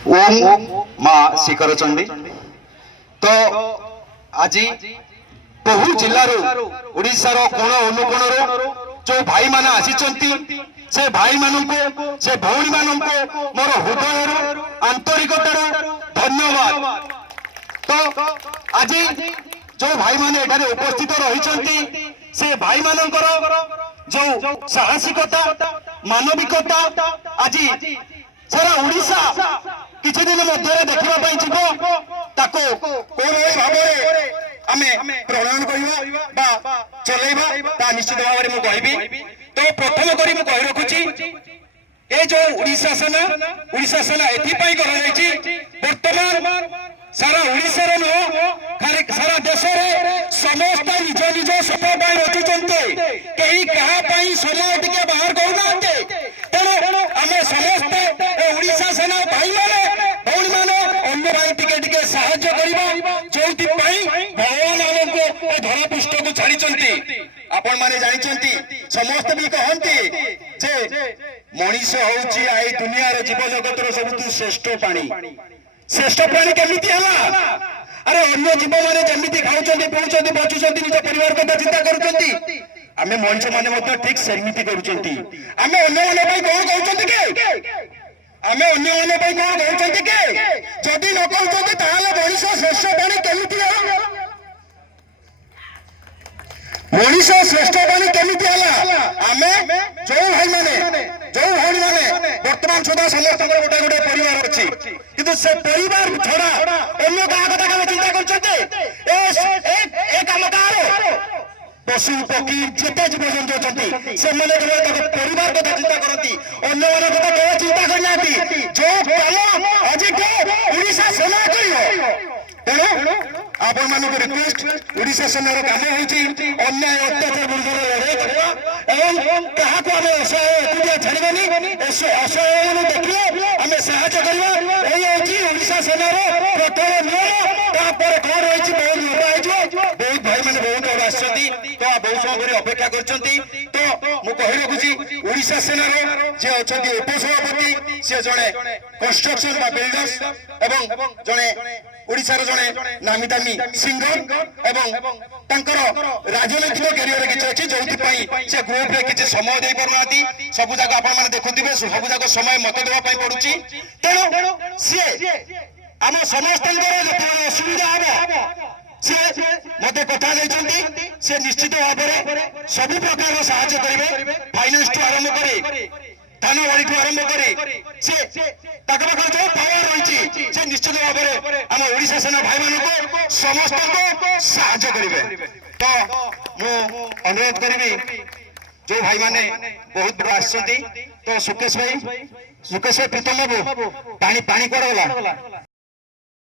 ओम माँ शिखर चंडी तो आज बहु जिलूर ओडार कोण अनुकोण जो भाई मान आसी से भाई मानू से भौणी मान मोर हृदय आंतरिकतार धन्यवाद। तो आज जो भाई माने एठारे उपस्थित रही से भाई मानकर जो साहसिकता मानविकता आज सारा ओडिशा किछि दिन मध्य देखा ताको कोन भाव आमे प्रणयन करबा चलैबा ता निश्चित भाव में कहबी। तो प्रथम करी मु कहि रखुची ए जो ओडिशा सेना एथि करा जायछि वर्तमान सारा ओडिशा रे नो सारा देश रे समस्त निज निज सुख पाई रचुचंते कहीं कहा पाई समय टिके बाहर करूनाते तेणु आमे समस्त ओडिशा सेना भाई माने भौणी माने अन्य भाई टिके टिके सहायता करबा जोति पाई भगवान हमको ए धरा पृष्ठ को छाड़िचंती। आपण माने जानिचंती समस्त भी कहंती जे मनीष होउची आई दुनिया रे जीव जगत रो सबतु श्रेष्ठ प्राणी केमिति हला। अरे अन्य जीव माने जेमिति खाउचंती पहुचंती बचुचंती निज परिवार कथा चिंता करूचंती आमे मनीष माने मत ठीक सेमिति करूचंती। आमे अन्य माने भाई कोन कहउचंती के आमे अन्य माने भाई कोन कहउचंती के जदि न कहउचंती ताहाले मनीष श्रेष्ठ प्राणी केमिति हला मनीष श्रेष्ठ प्राणी केमिति हला। आमे जो भाई माने जो भौणी माने वर्तमान सुधा समस्त गोटे गोटे परिवार अच्छी किंतु से परिवार छड़ा अन्य क्या कथा केवे चिंता करछते ए कामकार पशु पक्षी जिते जीव जंतु अच्छी से माने केवल परिवार कथा चिंता करती अन्य मान कथा केवे चिंता करनाती जो काम आज के ओडिशा सेना करियो। तेणु आपण मानक रिक्वेस्ट ओडिशा सेनार काम होची अन्याय अत्याचार विरुद्ध लड़ाई करबा एवं कहा को आमे असहाय छाड़बानी असहाय देखिए आम साहय करवा यही होची ओडिशा सेनार प्रथम नियम तापर कौन रही बहुत लंबा बहुत भाई मैंने बहुत और आसती तो बहुत समय अपेक्षा कर तो मु कही रखुची ओडिशा सेनार जे अछंती उपसभापति से जड़े कंस्ट्रक्शन बिल्डर्स एवं जड़े ओडिशार जड़े नामी दामी सिंगर एवं राजनैतिक कैरियर किसी अच्छी जो से ग्रुप रे किसी समय दे पारना सब जाक आप देखुवे सब जाक समय मत देवाई पड़ुची। तेणु सी आम समस्त असुविधा हम सी मत कथा से निश्चित भाव में सब प्रकार साहाय्य करेंगे फाइनान्स टू आरंभ कर थाना वाड़ी ठू आरंभ कर जो पावर रही से निश्चित भाव में आम ओडिशा सेना भाई मान समस्त साहाय्य करेंगे। तो मु अनुरोध करी जो भाई माने बहुत बड़ा आसती तो सुकेश भाई प्रीतम बाबू पानी पानी कौन गला